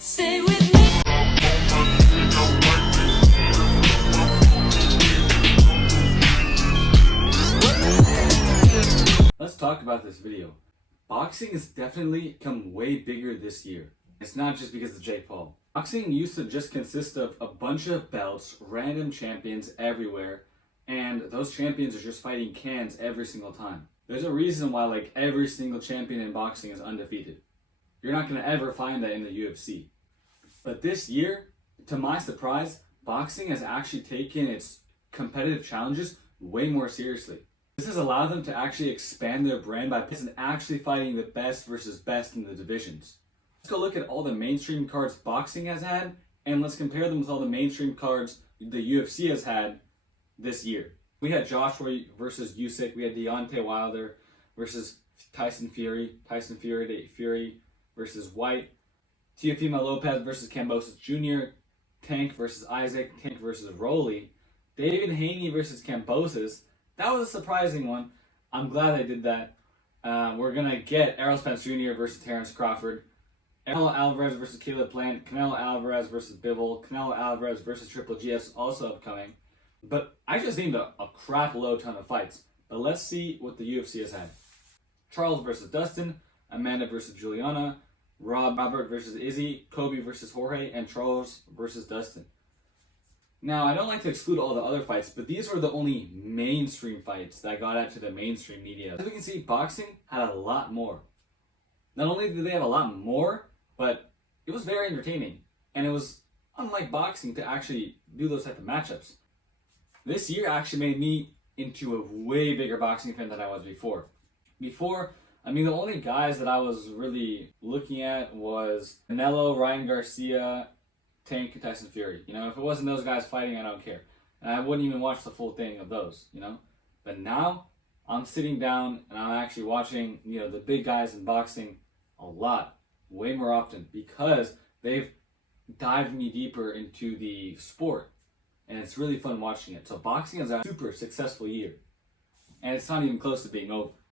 Stay with me. Let's talk about this video. Boxing has definitely come way bigger this year. It's not just because of Jake Paul. Boxing used to just consist of a bunch of belts, random champions everywhere, and those champions are just fighting cans every single time. There's a reason why like every single champion in boxing is undefeated. You're not going to ever find that in the UFC. But this year, to my surprise, boxing has actually taken its competitive challenges way more seriously. This has allowed them to actually expand their brand by actually fighting the best versus best in the divisions. Let's go look at all the mainstream cards boxing has had, and let's compare them with all the mainstream cards the UFC has had this year. We had Joshua versus Usyk, we had Deontay Wilder versus Tyson Fury versus White, Teofimo Lopez versus Kambosos Jr., Tank versus Isaac, Tank versus Rolly, David Haney versus Kambosos. That was a surprising one. I'm glad they did that. We're going to get Errol Spence Jr. versus Terrence Crawford, Canelo Alvarez versus Caleb Plant, Canelo Alvarez versus Bivol, Canelo Alvarez versus Triple G is also upcoming. But I just named a crap load ton of fights. But let's see what the UFC has had. Charles versus Dustin, Amanda versus Juliana, Robert versus Izzy, Kobe versus Jorge, and Charles versus Dustin. Now, I don't like to exclude all the other fights, but these were the only mainstream fights that got out to the mainstream media. As we can see, boxing had a lot more. Not only did they have a lot more, but it was very entertaining. And it was unlike boxing to actually do those type of matchups. This year actually made me into a way bigger boxing fan than I was before. The only guys that I was really looking at was Canelo, Ryan Garcia, Tank, and Tyson Fury. If it wasn't those guys fighting, I don't care. And I wouldn't even watch the full thing of those, But now, I'm sitting down and I'm actually watching, the big guys in boxing a lot, way more often, because they've dived me deeper into the sport. And it's really fun watching it. So boxing is a super successful year. And it's not even close to being over.